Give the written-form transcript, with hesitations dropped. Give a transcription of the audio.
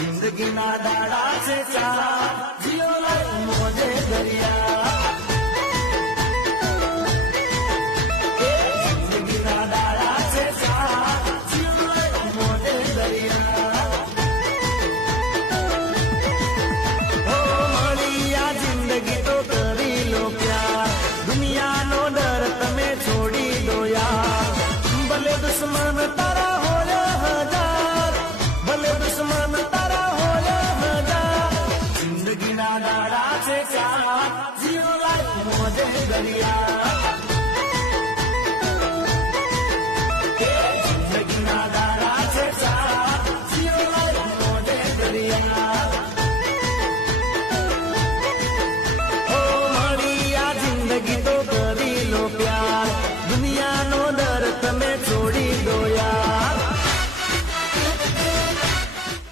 જિંદગીના દાડા છે ચાર જીઓ લાઈફ મોજે દરિયા જિંદગીના દાડા છે ચાર જીઓ લાઈફ મોજે દરિયા હો મારી આ જિંદગી તો કરી લો પ્યાર દુનિયાનો ડર તમે છોડી દો યાર ભલે દુશ્મન તારા હોય હજાર ભલે દુશ્મન તારા હોય હજાર જિંદગીના દાડા છે ચાર જીઓ લાઈફ મોજે દરિયા જિંદગીના દાડા છે ચાર જીઓ લાઈફ મોજે દરિયા